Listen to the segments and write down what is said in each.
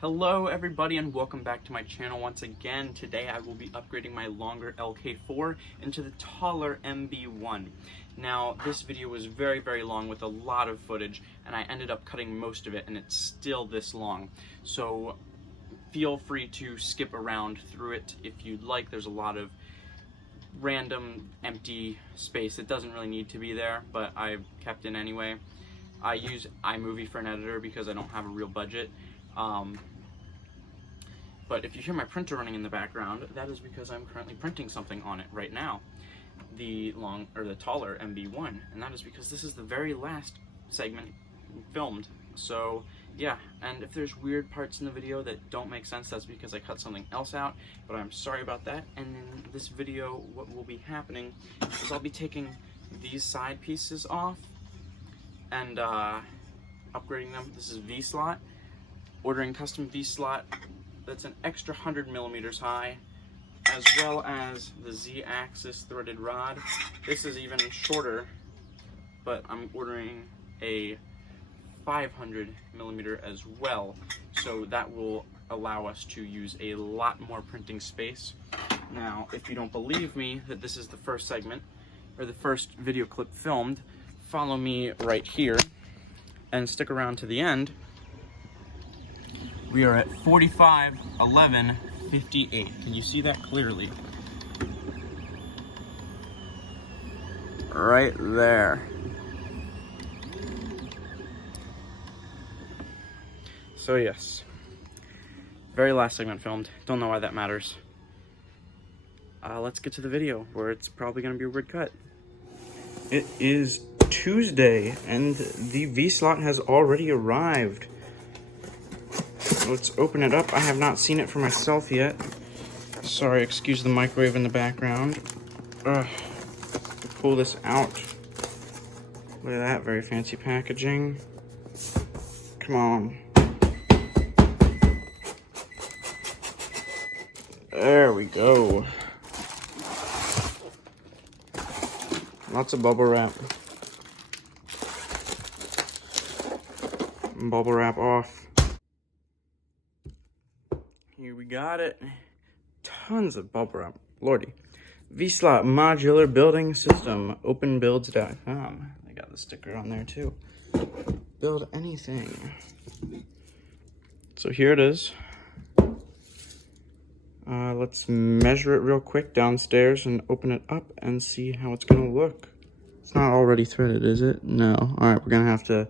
Hello everybody and welcome back to my channel once again. Today I will be upgrading my Longer LK4 into the taller MB1. Now this video was very long with a lot of footage and I ended up cutting most of it and it's still this long. So feel free to skip around through it if you'd like. There's a lot of random empty space that doesn't really need to be there, but I've kept in anyway. I use iMovie for an editor because I don't have a real budget. But if you hear my printer running in the background, that is because I'm currently printing something on it right now, the taller MB1, and that is because this is the very last segment filmed. So yeah, and if there's weird parts in the video that don't make sense, that's because I cut something else out, but I'm sorry about that. And in this video, what will be happening is I'll be taking these side pieces off and upgrading them. This is V-slot, ordering custom V-slot that's an extra 100 millimeters high, as well as the Z-axis threaded rod. This is even shorter, but I'm ordering a 500 millimeter as well, so that will allow us to use a lot more printing space. Now, if you don't believe me that this is the first segment, or the first video clip filmed, follow me right here and stick around to the end. We are at 45:11:58. Can you see that clearly? Right there. So yes, very last segment filmed. Don't know why that matters. Let's get to the video where it's probably gonna be a weird cut. It is Tuesday and the V-slot has already arrived. Let's open it up. I have not seen it for myself yet. Sorry, excuse the microwave in the background. Pull this out. Look at that, very fancy packaging. Come on. There we go. Lots of bubble wrap. Bubble wrap off. Here we got it. Tons of bubble wrap. Lordy. V-slot modular building system. Openbuilds.com. I got the sticker on there too. Build anything. So here it is. Let's measure it real quick downstairs and open it up and see how it's gonna look. It's not already threaded, is it? No. Alright, we're gonna have to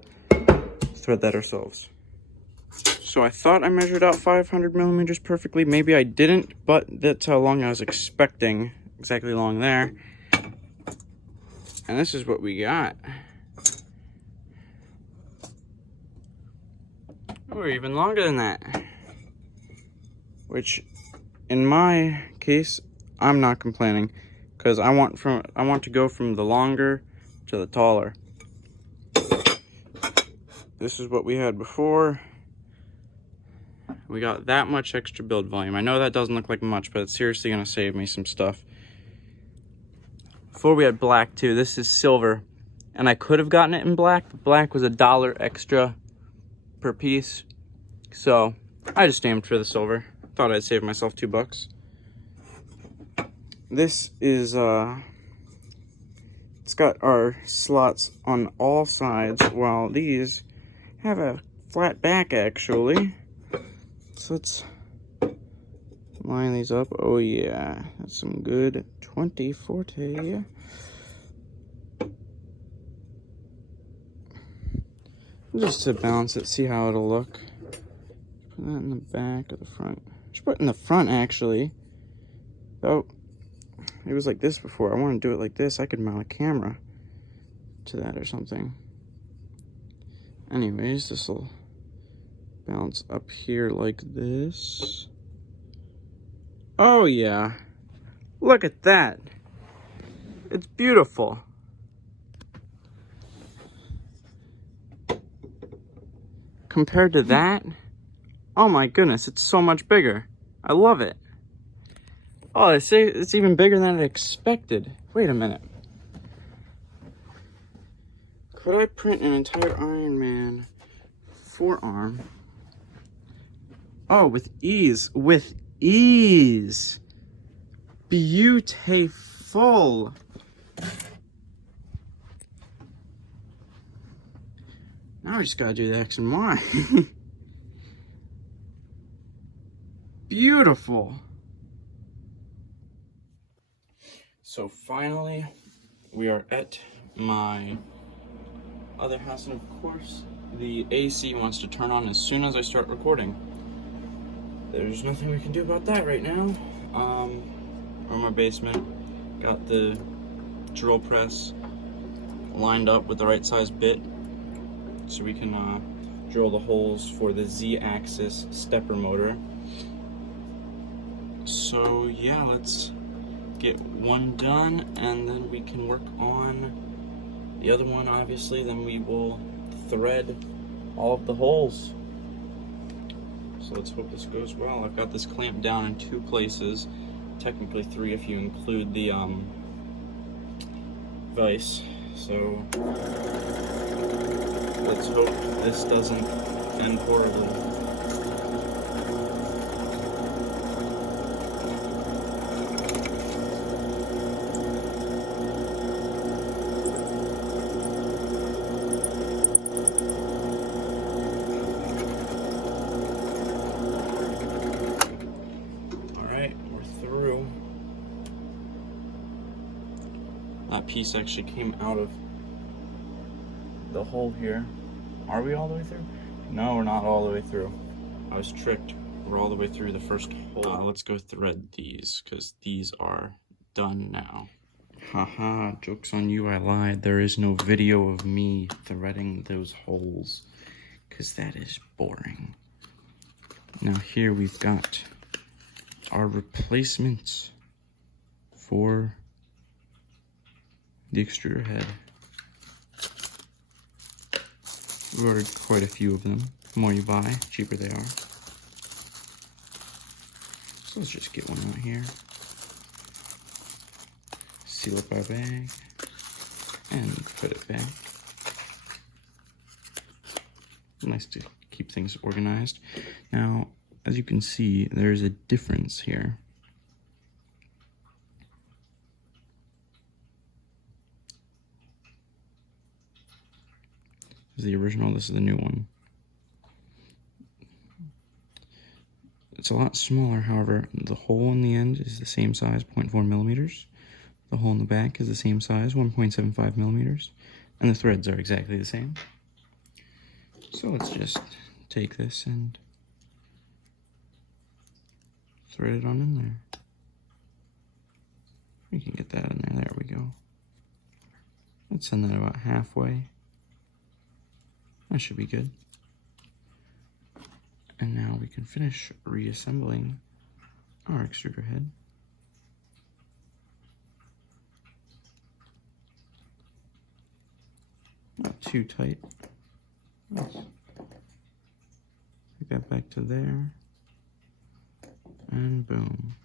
thread that ourselves. So I thought I measured out 500 millimeters perfectly. Maybe I didn't, but that's how long I was expecting. Exactly long there. And this is what we got. Or even longer than that. Which, in my case, I'm not complaining, because I want to go from the longer to the taller. This is what we had before. We got that much extra build volume. I know that doesn't look like much, but it's seriously gonna save me some stuff. Before we had black too. This is silver, and I could have gotten it in black, but black was $1 extra per piece, so I just aimed for the silver. Thought I'd save myself $2. This is it's got our slots on all sides, while these have a flat back actually. So let's line these up. Oh yeah, that's some good 20 Forte. Just to balance it, see how it'll look. Put that in the back or the front. Should put it in the front actually. Oh, it was like this before. I want to do it like this. I could mount a camera to that or something. Anyways, this will balance up here like this. Oh yeah, look at that. It's beautiful. Compared to that, oh my goodness, it's so much bigger. I love it. Oh, they say it's even bigger than I expected. Wait a minute. Could I print an entire Iron Man forearm Oh, with ease. With ease. Beautiful. Now I just gotta do the X and Y. Beautiful. So finally, we are at my other house, and of course, the AC wants to turn on as soon as I start recording. There's nothing we can do about that right now. We're in my basement, got the drill press lined up with the right size bit so we can drill the holes for the Z-axis stepper motor. So yeah, let's get one done and then we can work on the other one, obviously. Then we will thread all of the holes. So let's hope this goes well. I've got this clamped down in 2 places, technically 3 if you include the vise. So let's hope this doesn't end horribly. That piece actually came out of the hole here. Are we all the way through? No, we're not all the way through. I was tricked. We're all the way through the first hole. Let's go thread these, because these are done now. Haha, joke's on you, I lied. There is no video of me threading those holes, because that is boring. Now here we've got our replacements for the extruder head. We ordered quite a few of them. The more you buy, the cheaper they are. So let's just get one out here. Seal up our bag and put it back. Nice to keep things organized. Now, as you can see, there's a difference here. This is the original, this is the new one. It's a lot smaller, however. The hole in the end is the same size, 0.4 millimeters. The hole in the back is the same size, 1.75 millimeters. And the threads are exactly the same. So let's just take this and thread it on in there. We can get that in there, there we go. Let's send that about halfway. That should be good. And now we can finish reassembling our extruder head. Not too tight. Nice. Take that back to there. And boom.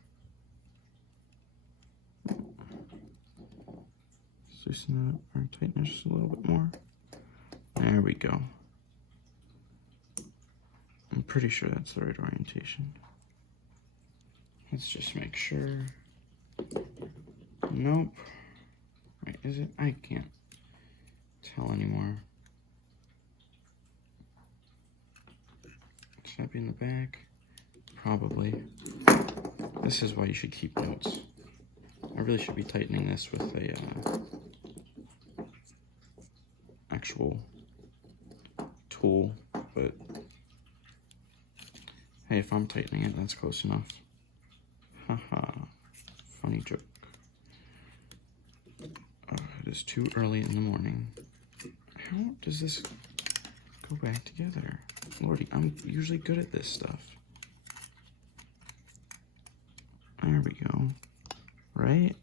Let's loosen that up or tighten it just a little bit more. There we go. I'm pretty sure that's the right orientation. Let's just make sure. Nope. Wait, is it? I can't tell anymore. Should that be in the back? Probably. This is why you should keep notes. I really should be tightening this with a actual tool, but hey, if I'm tightening it, that's close enough. Haha, funny joke. Oh, it is too early in the morning. How does this go back together? Lordy, I'm usually good at this stuff. There we go. Right?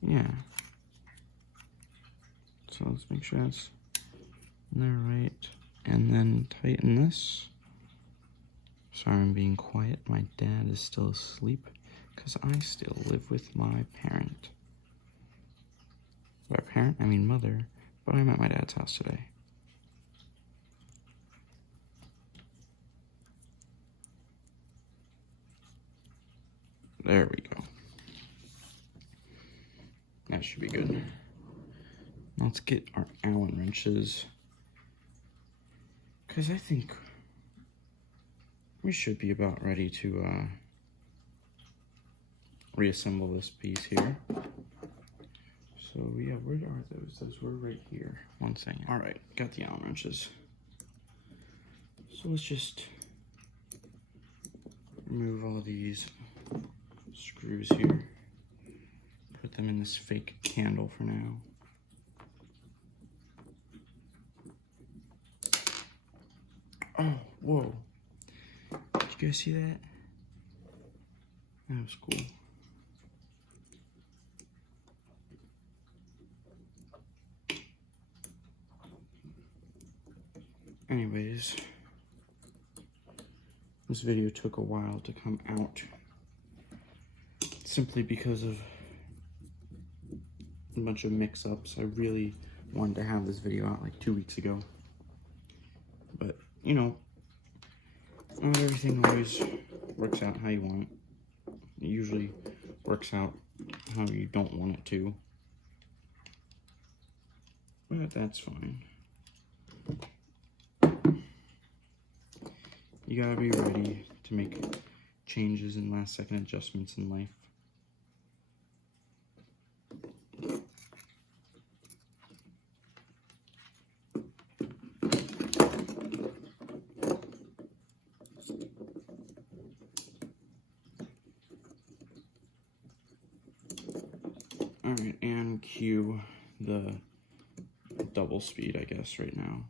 Yeah. So let's make sure that's in there right. And then tighten this. Sorry I'm being quiet. My dad is still asleep because I still live with my parent. By parent, I mean mother, but I'm at my dad's house today. There we go. That should be good. Let's get our Allen wrenches, because I think we should be about ready to reassemble this piece here. So yeah, where are those? Those were right here. One second. All right, got the Allen wrenches. So let's just remove all these screws here. Put them in this fake candle for now. Oh, whoa. Did you guys see that? That was cool. Anyways, this video took a while to come out, simply because of a bunch of mix-ups. I really wanted to have this video out like 2 weeks ago, but you know, not everything always works out how you want it. It usually works out how you don't want it to, but that's fine. You gotta be ready to make changes and last-second adjustments in life. Alright, and cue the double speed, I guess, right now.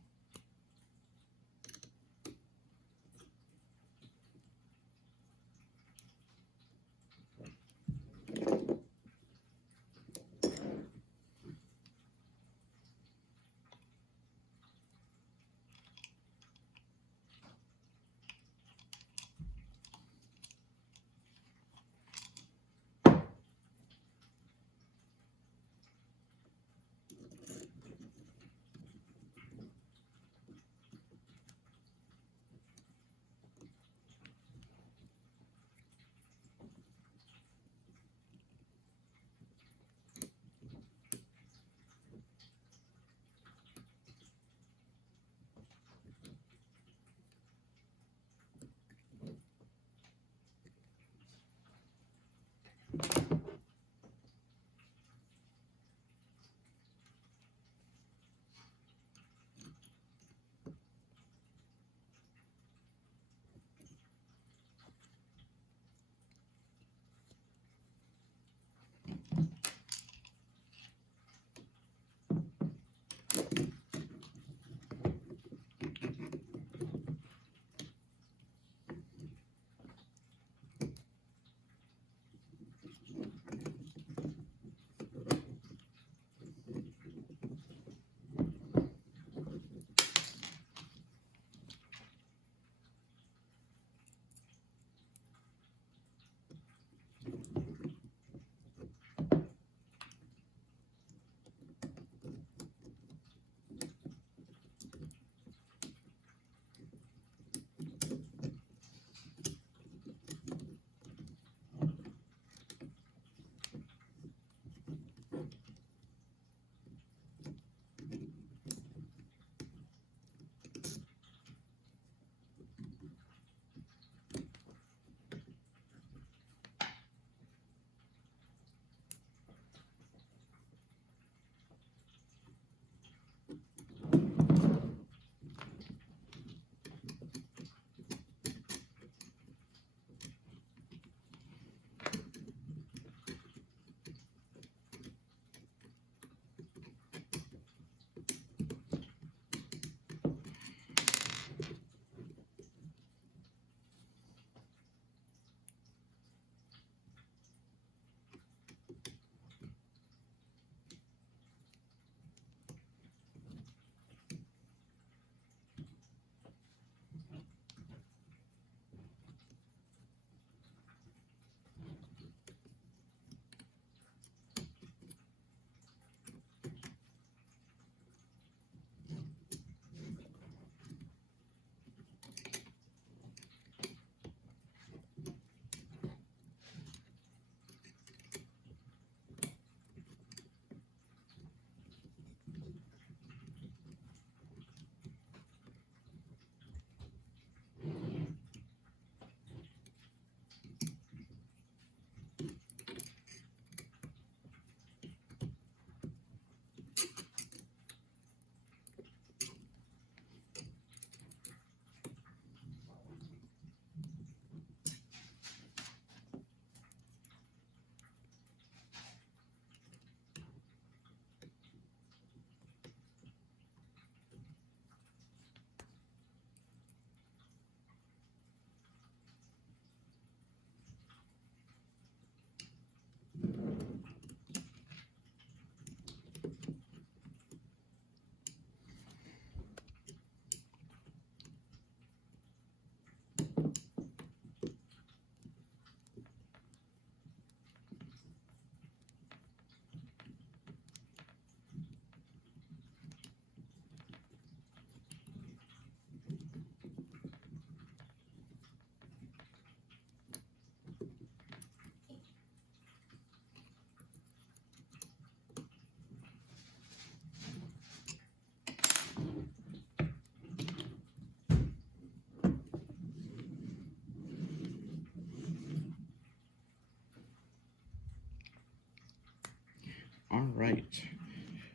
right.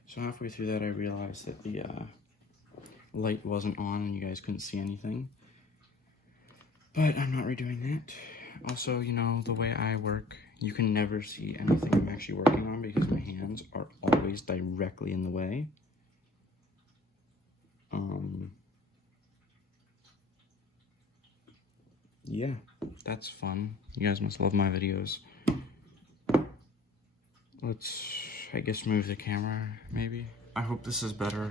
So halfway through that, I realized that the light wasn't on and you guys couldn't see anything. But I'm not redoing that. Also, you know, the way I work, you can never see anything I'm actually working on because my hands are always directly in the way. Yeah, that's fun. You guys must love my videos. Let's, I guess, move the camera, maybe. I hope this is better.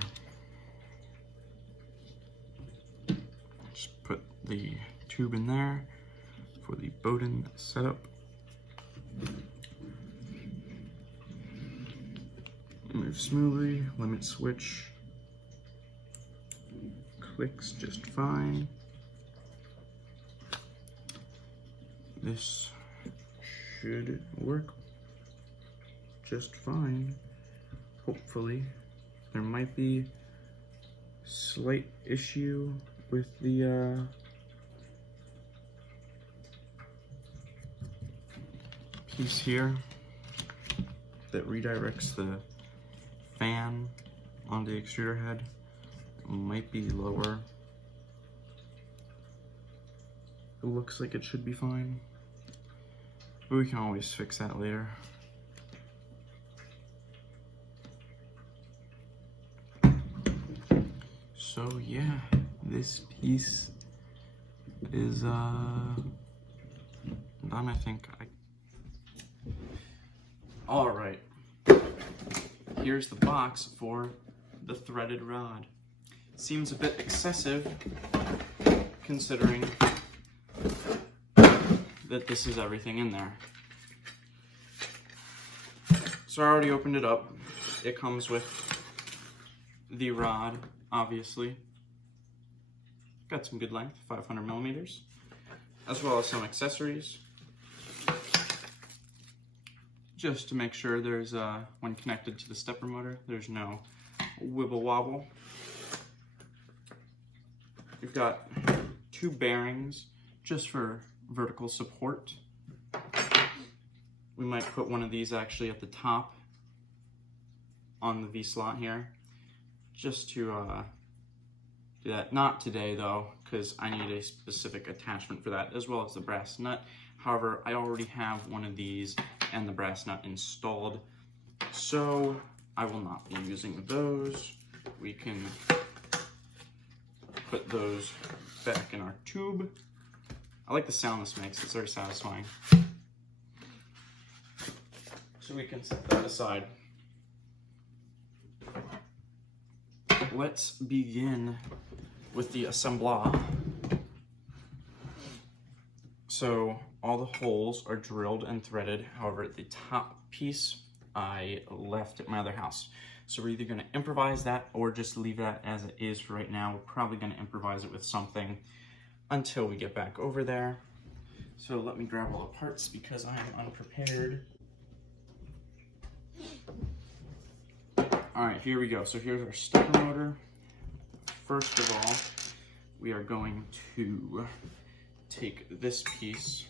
Just put the tube in there for the Bowden setup. Move smoothly, limit switch. Clicks just fine. This should work just fine, hopefully. There might be slight issue with the piece here that redirects the fan onto the extruder head. It might be lower. It looks like it should be fine, but we can always fix that later. So yeah, this piece is done, I think. All right, here's the box for the threaded rod. Seems a bit excessive considering that this is everything in there. So I already opened it up. It comes with the rod, obviously. Got some good length, 500 millimeters, as well as some accessories. Just to make sure there's, when connected to the stepper motor, there's no wibble wobble. We've got 2 bearings just for vertical support. We might put one of these actually at the top on the V-slot here, just to do that. Not today though, because I need a specific attachment for that, as well as the brass nut. However, I already have one of these and the brass nut installed, so I will not be using those. We can put those back in our tube. I like the sound this makes, it's very satisfying. So we can set that aside. Let's begin with the assemblage. So all the holes are drilled and threaded. However, the top piece I left at my other house. So we're either gonna improvise that or just leave that as it is for right now. We're probably gonna improvise it with something until we get back over there. So let me grab all the parts because I am unprepared. All right, here we go. So here's our stepper motor. First of all, we are going to take this piece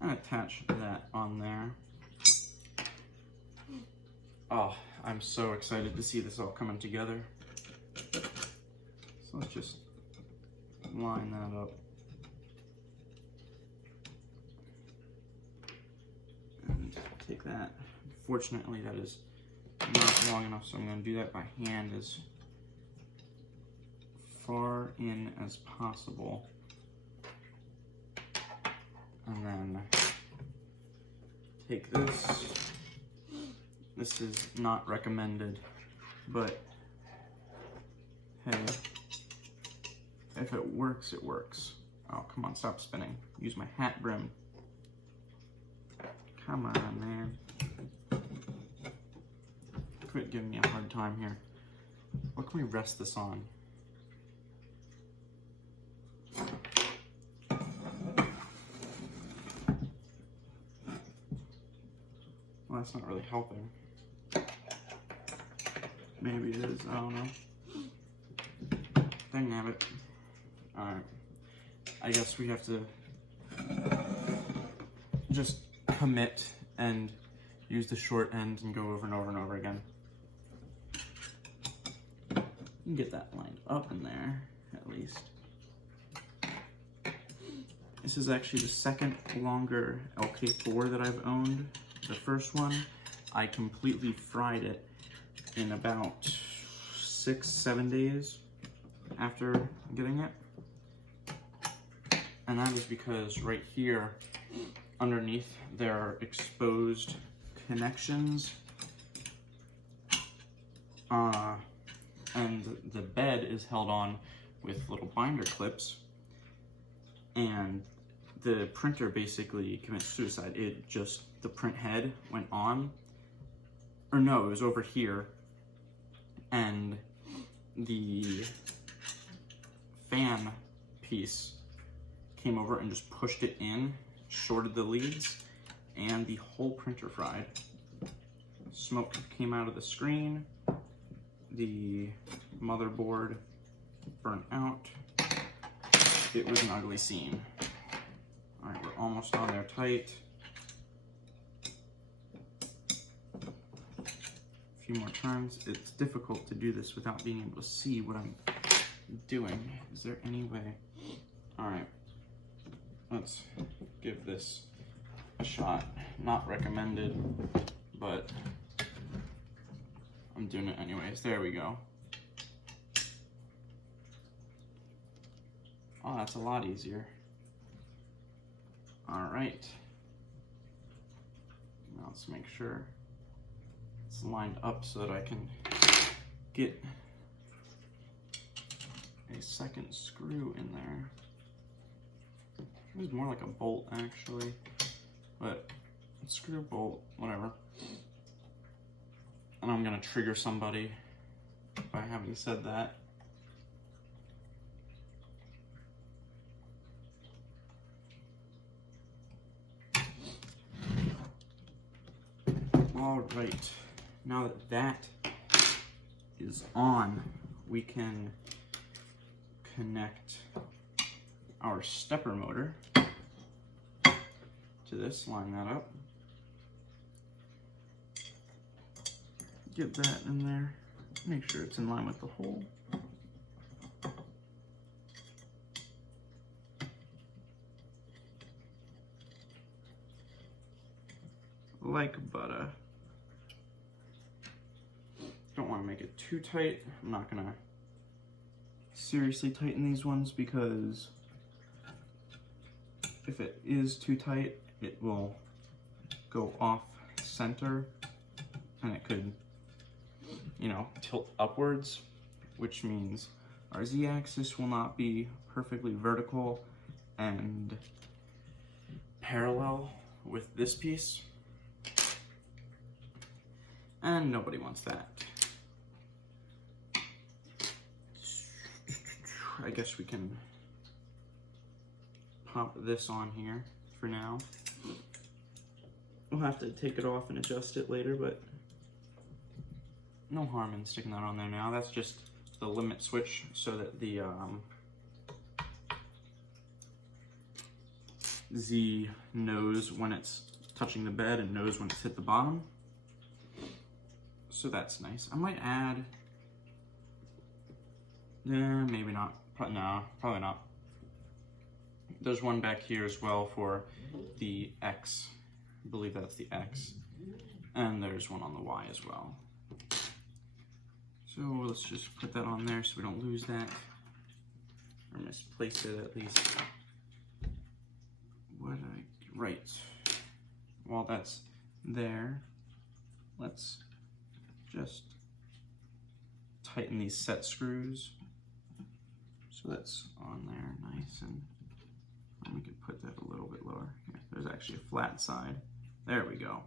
and attach that on there. Oh, I'm so excited to see this all coming together. So let's just line that up. And take that. Fortunately, that is not long enough, so I'm going to do that by hand as far in as possible. And then take this. This is not recommended, but hey, if it works, it works. Oh, come on, stop spinning. Use my hat brim. Come on, man. Quit giving me a hard time here. What can we rest this on? Well, that's not really helping. Maybe it is, I don't know. Dang nabbit. Alright. I guess we have to just commit and use the short end and go over and over and over again. You can get that lined up in there, at least. This is actually the second Longer LK4 that I've owned. The first one, I completely fried it in about 6-7 days after getting it. And that is because right here underneath there are exposed connections, and the bed is held on with little binder clips, and the printer basically commits suicide. The print head went on, or no, it was over here, and the fan piece came over and just pushed it in, shorted the leads, and the whole printer fried. Smoke came out of the screen, the motherboard burnt out. It was an ugly scene. All right, we're almost on there tight. A few more turns. It's difficult to do this without being able to see what I'm doing. Is there any way? All right, let's give this a shot. Not recommended, but I'm doing it anyways. There we go. Oh, that's a lot easier. All right. Now let's make sure it's lined up so that I can get a second screw in there. It was more like a bolt actually, but screw, bolt, whatever. And I'm gonna trigger somebody by having said that. All right, now that that is on, we can connect our stepper motor to this, line that up. Get that in there, make sure it's in line with the hole. Like butter. Don't want to make it too tight. I'm not gonna seriously tighten these ones because if it is too tight, it will go off center and it could, you know, tilt upwards, which means our Z-axis will not be perfectly vertical and parallel with this piece. And nobody wants that. I guess we can pop this on here for now. We'll have to take it off and adjust it later, but no harm in sticking that on there now. That's just the limit switch so that the Z knows when it's touching the bed and knows when it's hit the bottom. So that's nice. I might add, maybe not. No, probably not. There's one back here as well for the X. I believe that's the X. And there's one on the Y as well. So let's just put that on there so we don't lose that. Or misplace it at least. Right. While that's there, let's just tighten these set screws. So that's on there nice, and we can put that a little bit lower. Here, there's actually a flat side. There we go.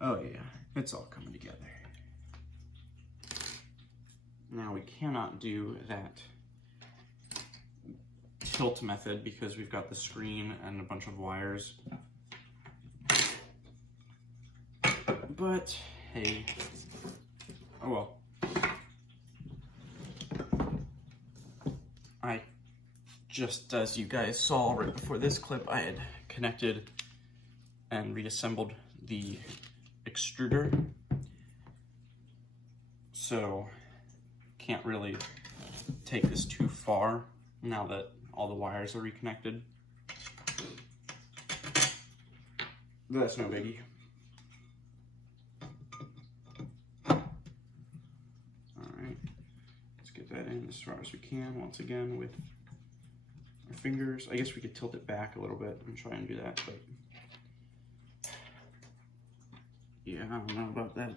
Oh yeah, it's all coming together. Now we cannot do that tilt method because we've got the screen and a bunch of wires. But hey, oh well. I just as you guys saw right before this clip, I had connected and reassembled the extruder. So can't really take this too far now that all the wires are reconnected. But that's no biggie. Alright, let's get that in as far as we can, once again with our fingers. I guess we could tilt it back a little bit and try and do that, but yeah, I don't know about that.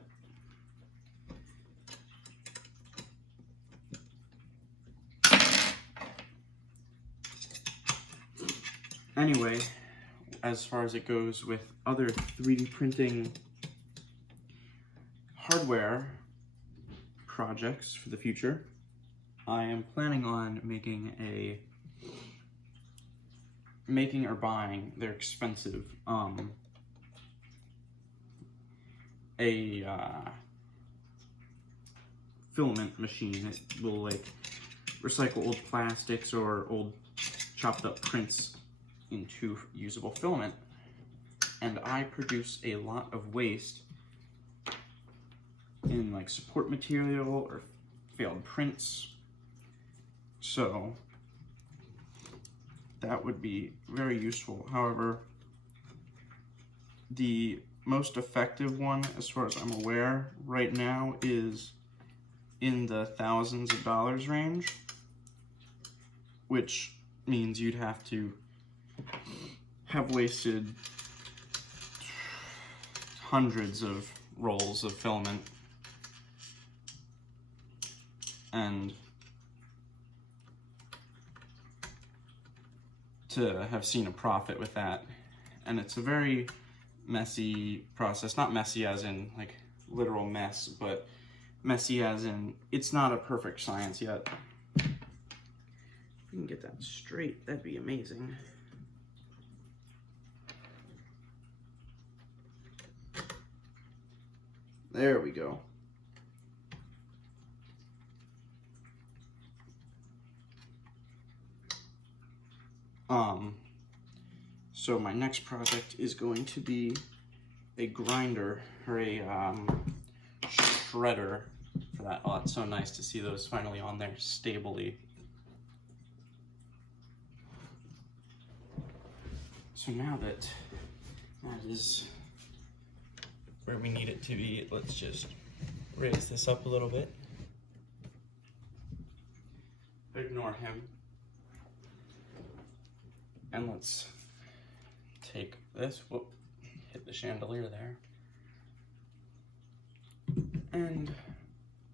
Anyway, as far as it goes with other 3D printing hardware projects for the future, I am planning on making or buying, they're expensive, a filament machine. It will like recycle old plastics or old chopped up prints into usable filament. And I produce a lot of waste in like support material or failed prints. So that would be very useful. However, the most effective one, as far as I'm aware right now, is in the thousands of dollars range, which means you'd have to have wasted hundreds of rolls of filament and to have seen a profit with that. And it's a very messy process. Not messy as in like literal mess, but messy as in it's not a perfect science yet. If we can get that straight, that'd be amazing. There we go. So my next project is going to be a grinder or a shredder for that. Oh, it's so nice to see those finally on there stably. So now that that is where we need it to be, let's just raise this up a little bit. Ignore him. And let's take this, whoop, hit the chandelier there, and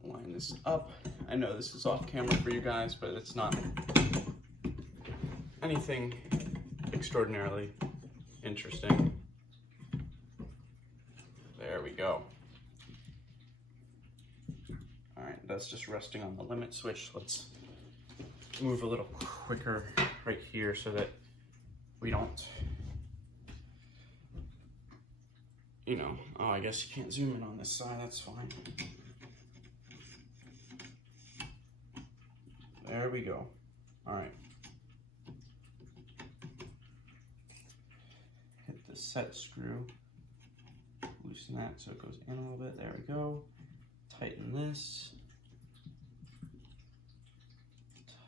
line this up. I know this is off camera for you guys, but it's not anything extraordinarily interesting. There we go. All right, that's just resting on the limit switch. Let's move a little quicker right here so that we don't, you know, oh, I guess you can't zoom in on this side, that's fine. There we go. All right. Hit the set screw, loosen that so it goes in a little bit, there we go. Tighten this.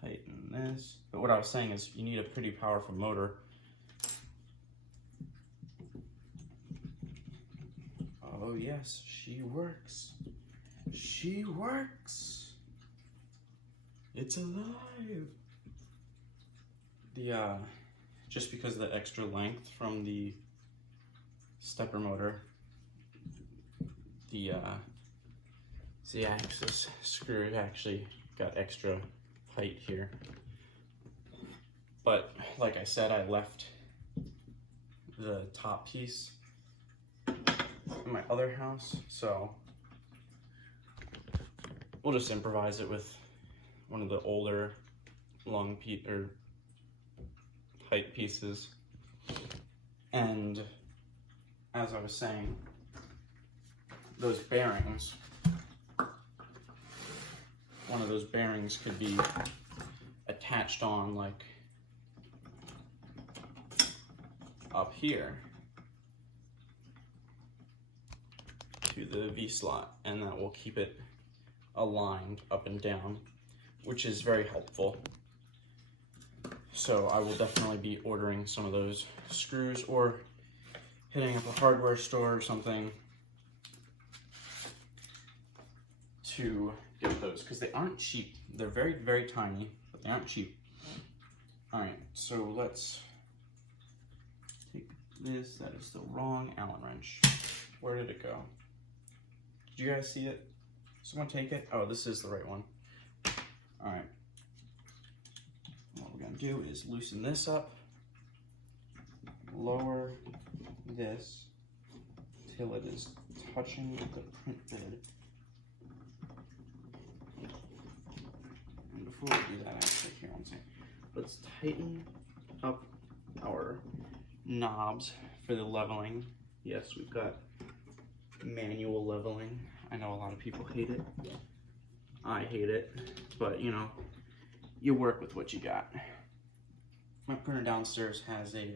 Tighten this. But what I was saying is you need a pretty powerful motor. Oh yes, she works. She works. It's alive. The just because of the extra length from the stepper motor, the Z-axis screw actually got extra height here. But like I said, I left the top piece in my other house, so we'll just improvise it with one of the older long height pieces. And as I was saying, those bearings, one of those bearings could be attached on like up here to the V slot, and that will keep it aligned up and down, which is very helpful. So I will definitely be ordering some of those screws or hitting up a hardware store or something to get those, because they aren't cheap. They're very, very tiny, but they aren't cheap. All right, so let's take this. That is the wrong Allen wrench. Where did it go? Did you guys see it? Someone take it? Oh, this is the right one. All right. What we're gonna do is loosen this up, lower this till it is touching the print bed. And before we do that, actually, here, one second. Let's tighten up our knobs for the leveling. Yes, we've got manual leveling. I know a lot of people hate it. I hate it, but you know, you work with what you got. My printer downstairs has a,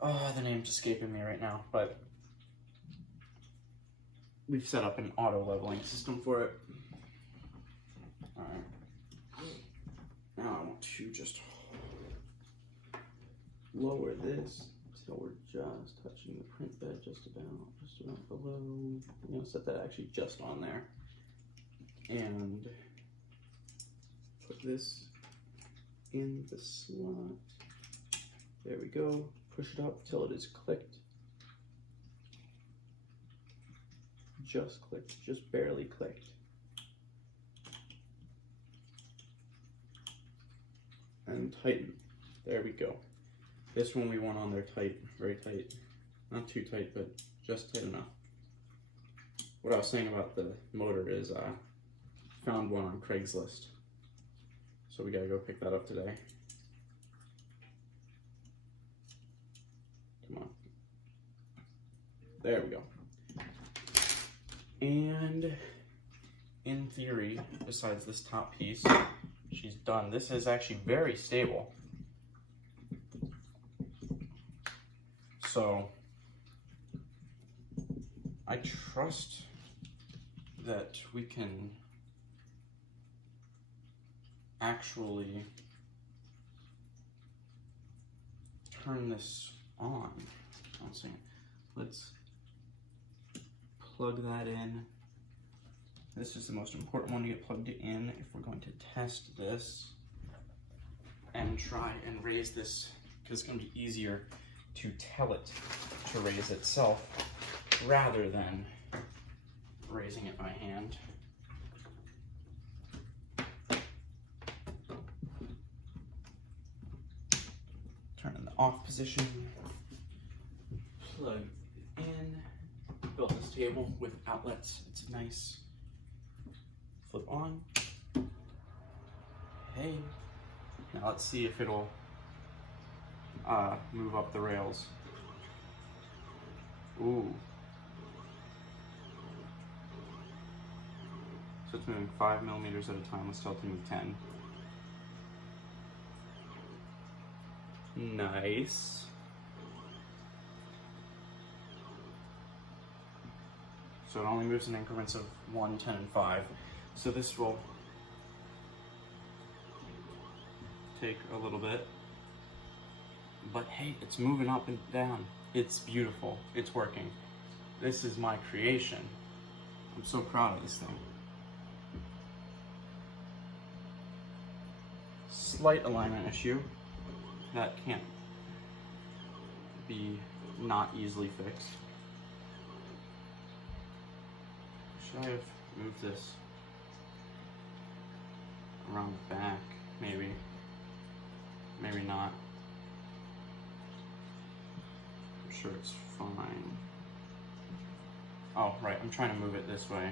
oh, the name's escaping me right now, but we've set up an auto leveling system for it. All right. Now I want to just lower this till we're just touching the print bed, just about below. I'm gonna set that actually just on there, and put this in the slot. There we go. Push it up till it is clicked. Just clicked, just barely clicked. And tighten. There we go. This one we want on there tight, very tight. Not too tight, but just tight enough. What I was saying about the motor is I found one on Craigslist. So we gotta go pick that up today. Come on. There we go. And in theory, besides this top piece, she's done. This is actually very stable. So I trust that we can actually turn this on. Let's plug that in. This is the most important one to get plugged in if we're going to test this and try and raise this, because it's going to be easier to tell it to raise itself rather than raising it by hand. Turn in the off position, plug in, built this table with outlets. It's nice. Flip on. Hey. Now let's see if it'll move up the rails. Ooh. So it's moving 5 millimeters at a time. Let's tell it to move 10. Nice. So it only moves in increments of 1, 10, and 5. So this will take a little bit. But hey, it's moving up and down. It's beautiful. It's working. This is my creation. I'm so proud of this thing. Slight alignment issue that can't be not easily fixed. Should I have moved this around the back? Maybe. Maybe not. I'm sure it's fine. Oh, right, I'm trying to move it this way.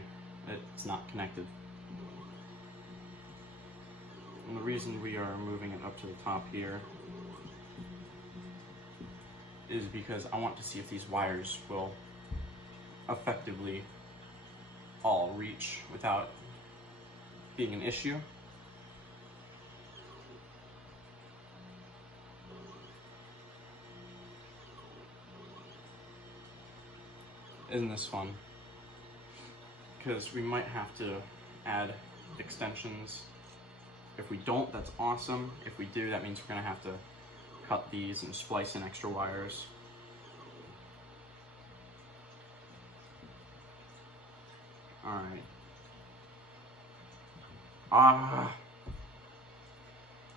It's not connected. And the reason we are moving it up to the top here is because I want to see if these wires will effectively all reach without being an issue. Isn't this fun? Because we might have to add extensions. If we don't, that's awesome. If we do, that means we're gonna have to cut these and splice in extra wires. All right.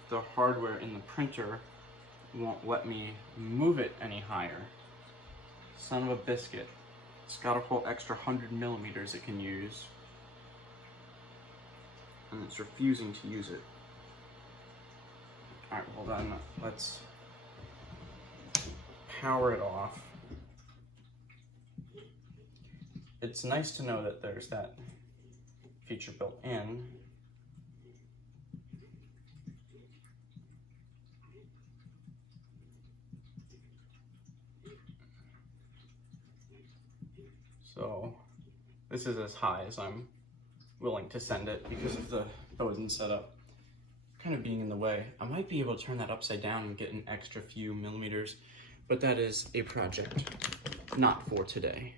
The hardware in the printer won't let me move it any higher. Son of a biscuit. It's got a whole extra 100 millimeters it can use. And it's refusing to use it. Alright, hold on. Let's power it off. It's nice to know that there's that feature built in. So this is as high as I'm willing to send it because of the Bowden setup kind of being in the way. I might be able to turn that upside down and get an extra few millimeters, but that is a project not for today.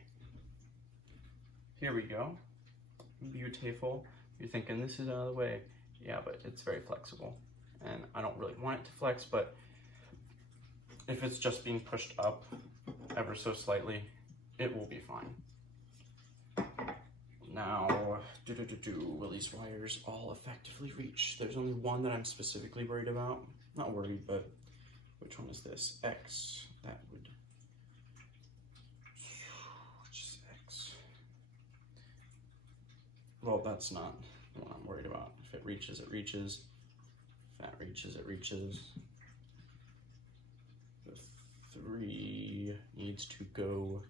Here we go. Beautiful. You're thinking this is out of the way. Yeah, but it's very flexible. And I don't really want it to flex, but if it's just being pushed up ever so slightly, it will be fine. Now, will these wires all effectively reach? There's only one that I'm specifically worried about. Not worried, but which one is this? X. That would... Which is X? Well, that's not the one I'm worried about. If it reaches, it reaches. If that reaches, it reaches. The 3 needs to go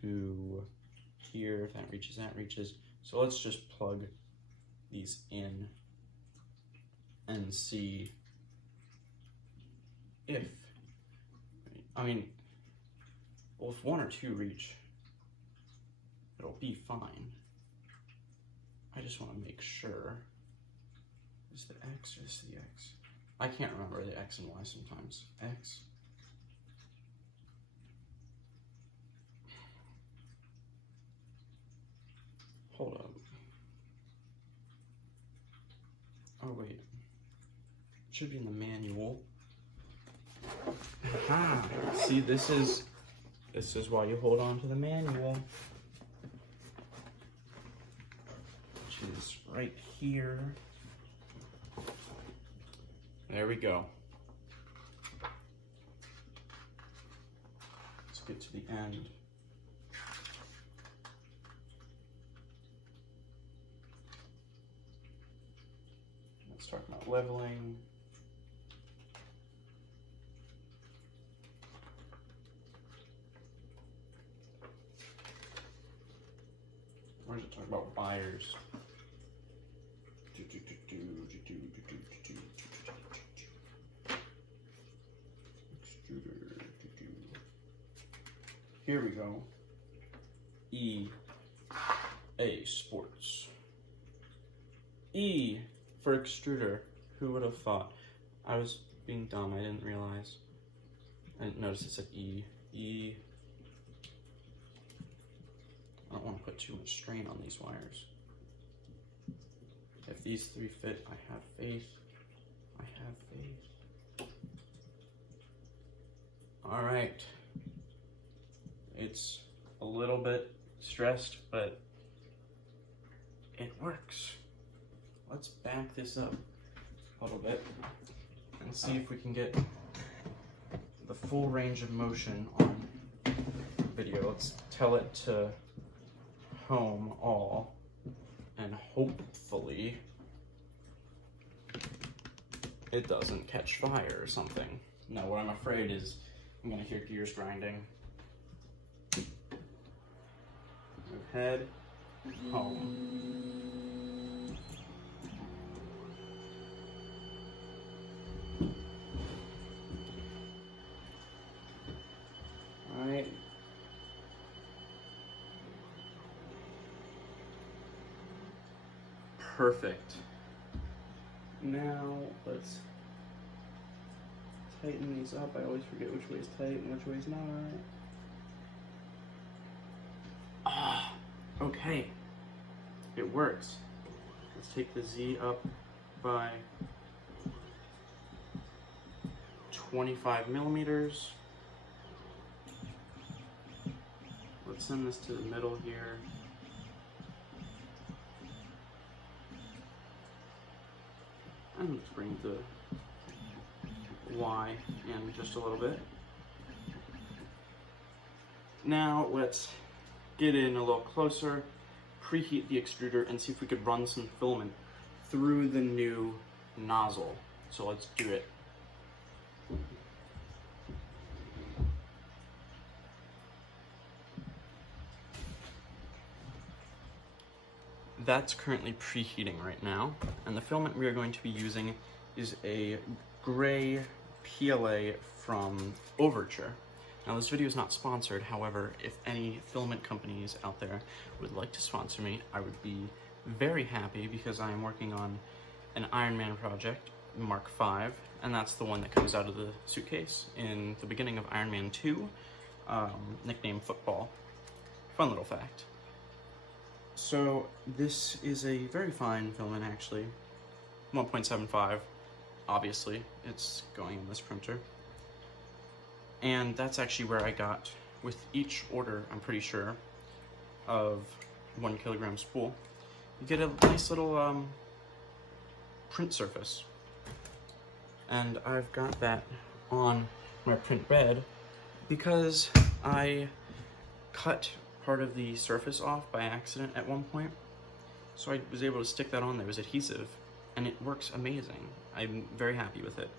to here. If that reaches, that reaches. So let's just plug these in and see if, I mean, well, if 1 or 2 reach, it'll be fine. I just want to make sure. Is the X or is the X? I can't remember the X and Y sometimes. X. Hold up. Oh wait. It should be in the manual. Aha! See, this is why you hold on to the manual. Which is right here. There we go. Let's get to the end. Let's talk about leveling. Where does it talk about wires? Extruder. Here we go. EA Sports. E for extruder. Who would have thought? I was being dumb. I didn't realize. I didn't notice it said E. E. I don't want to put too much strain on these wires. If these 3 fit, I have faith. I have faith. All right. It's a little bit stressed, but it works. Let's back this up a little bit and see if we can get the full range of motion on video. Let's tell it to home all, and hopefully it doesn't catch fire or something. No, what I'm afraid is I'm gonna hear gears grinding. Move head, home. All right. Perfect. Now let's tighten these up. I always forget which way is tight and which way is not. Okay, it works. Let's take the Z up by 25 millimeters. Let's send this to the middle here. And let's bring the Y in just a little bit. Now let's get in a little closer, preheat the extruder, and see if we could run some filament through the new nozzle. So let's do it. That's currently preheating right now, and the filament we are going to be using is a gray PLA from Overture. Now this video is not sponsored, however, if any filament companies out there would like to sponsor me, I would be very happy because I am working on an Iron Man project, Mark V, and that's the one that comes out of the suitcase in the beginning of Iron Man 2, nicknamed Football. Fun little fact. So this is a very fine filament actually, 1.75, obviously, it's going in this printer. And that's actually where I got, with each order, I'm pretty sure, of 1 kilogram spool, you get a nice little print surface. And I've got that on my print bed because I cut part of the surface off by accident at one point. So I was able to stick that on there as adhesive, and it works amazing. I'm very happy with it.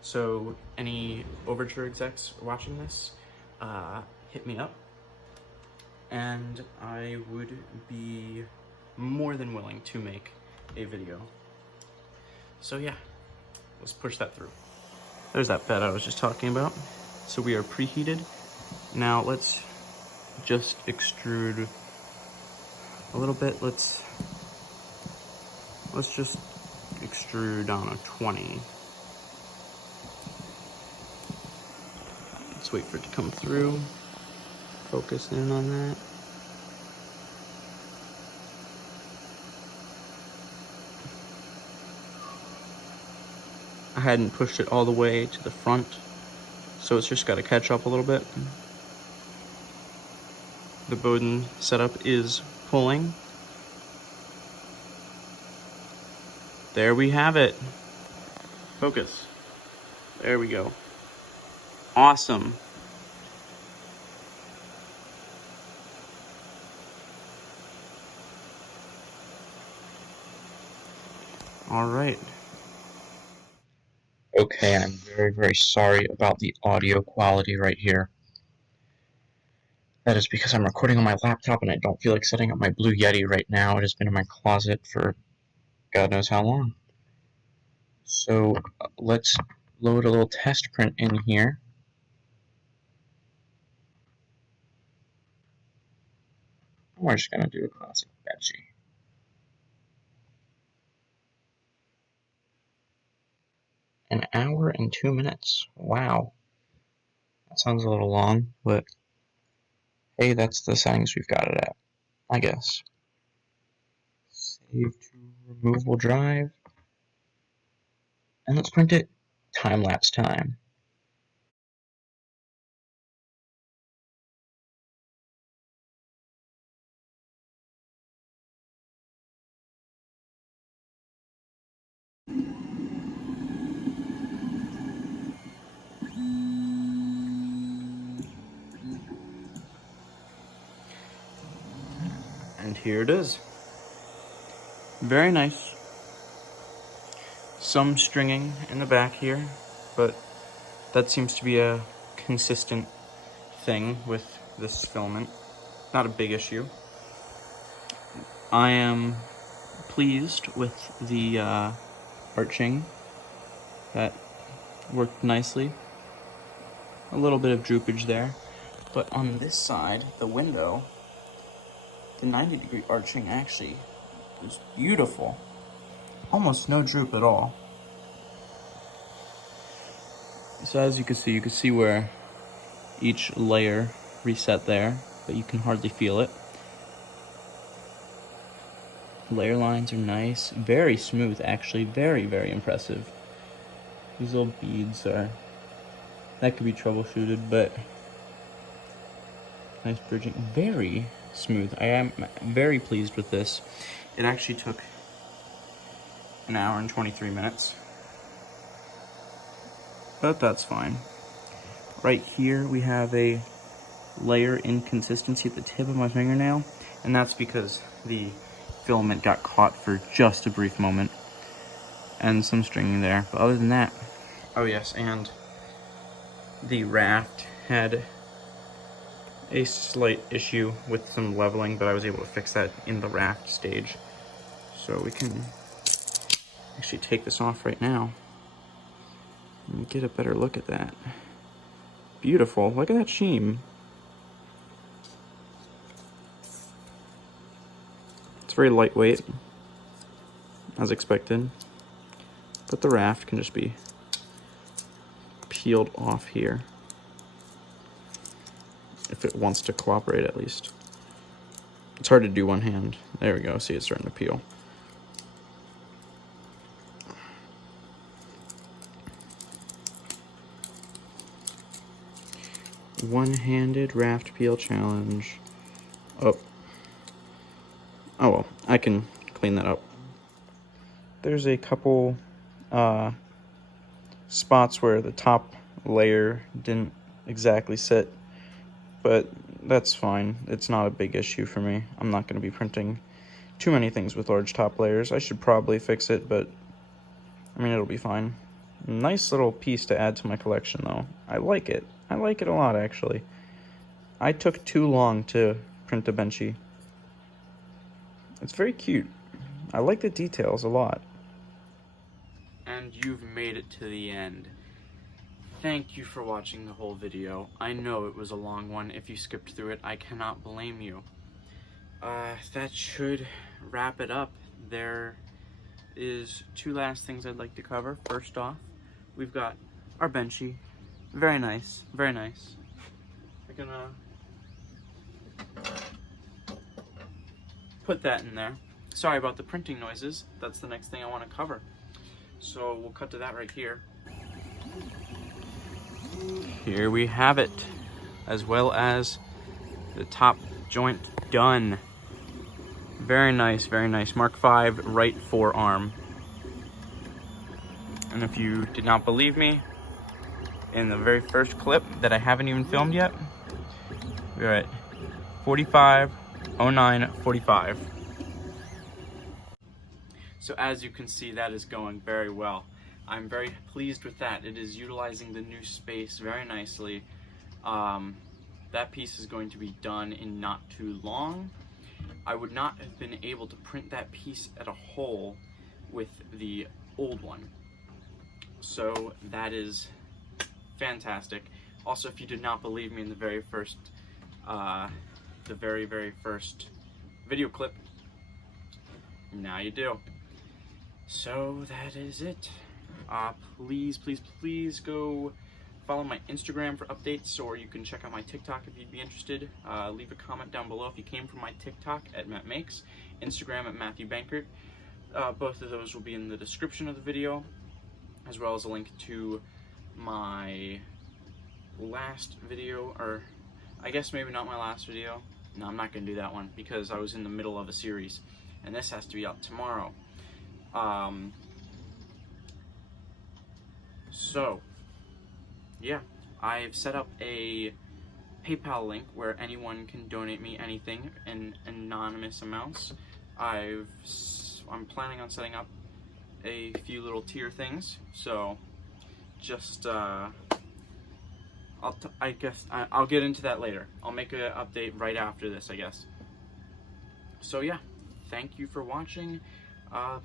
So any Overture execs watching this, hit me up, and I would be more than willing to make a video. So yeah, let's push that through. There's that bed I was just talking about. So we are preheated. Now let's just extrude a little bit. Let's just extrude on a 20. Let's wait for it to come through. Focus in on that. I hadn't pushed it all the way to the front, so it's just got to catch up a little bit. The Bowden setup is pulling. There we have it. Focus. There we go. Awesome. All right. Okay, I'm very, very sorry about the audio quality right here. That is because I'm recording on my laptop and I don't feel like setting up my Blue Yeti right now. It has been in my closet for God knows how long. So let's load a little test print in here. We're just gonna do a classic Benchy. An hour and 2 minutes. Wow. That sounds a little long, but hey, that's the settings we've got it at, I guess. Save to removable drive. And let's print it time-lapse time. And here it is. Very nice. Some stringing in the back here, but that seems to be a consistent thing with this filament. Not a big issue. I am pleased with the arching. That worked nicely. A little bit of droopage there, but on this side, the window, the 90-degree arching actually was beautiful. Almost no droop at all. So as you can see where each layer reset there, but you can hardly feel it. Layer lines are nice, very smooth actually, very, very impressive. These little beads are, that could be troubleshooted, but nice bridging, very smooth. I am very pleased with this. It actually took an hour and 23 minutes, but that's fine. Right here we have a layer inconsistency at the tip of my fingernail, and that's because the filament got caught for just a brief moment and some stringing there, but other than that, oh yes, and the raft had a slight issue with some leveling, but I was able to fix that in the raft stage. So we can actually take this off right now and get a better look at that. Beautiful, look at that sheen. It's very lightweight, as expected, but the raft can just be peeled off here, if it wants to cooperate at least. It's hard to do one hand. There we go, see it's starting to peel. One-handed raft peel challenge. Oh well, I can clean that up. There's a couple spots where the top layer didn't exactly sit, but that's fine. It's not a big issue for me. I'm not going to be printing too many things with large top layers. I should probably fix it, but I mean, it'll be fine. Nice little piece to add to my collection, though. I like it. I like it a lot, actually. I took too long to print a Benchy. It's very cute. I like the details a lot. And you've made it to the end. Thank you for watching the whole video. I know it was a long one. If you skipped through it, I cannot blame you. That should wrap it up. There is two last things I'd like to cover. First off, we've got our Benchy. Very nice, very nice. We're gonna put that in there. Sorry about the printing noises. That's the next thing I want to cover. So we'll cut to that right here. Here we have it, as well as the top joint done. Very nice, very nice. Mark V right forearm. And if you did not believe me, in the very first clip that I haven't even filmed yet, we're at 45:09:45. So as you can see, that is going very well. I'm very pleased with that. It is utilizing the new space very nicely. That piece is going to be done in not too long. I would not have been able to print that piece at a whole with the old one. So that is fantastic. Also, if you did not believe me in the very first video clip, now you do. So that is it. Please go follow my Instagram for updates, or you can check out my TikTok if you'd be interested. Leave a comment down below if you came from my TikTok at Matt Makes, Instagram at Matthew Bankert. Both of those will be in the description of the video, as well as a link to my last video, or I guess maybe not my last video. No, I'm not going to do that one because I was in the middle of a series, and this has to be out tomorrow. So, yeah, I've set up a PayPal link where anyone can donate me anything in anonymous amounts. I'm planning on setting up a few little tier things, so just I guess I'll get into that later. I'll make an update right after this, I guess. So yeah, thank you for watching.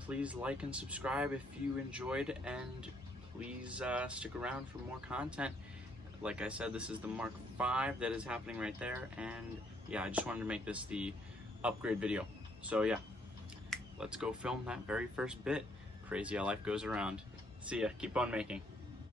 Please like and subscribe if you enjoyed, and please stick around for more content. Like I said, this is the Mark V that is happening right there, and yeah, I just wanted to make this the upgrade video. So yeah, let's go film that very first bit. Crazy how life goes around. See ya, keep on making.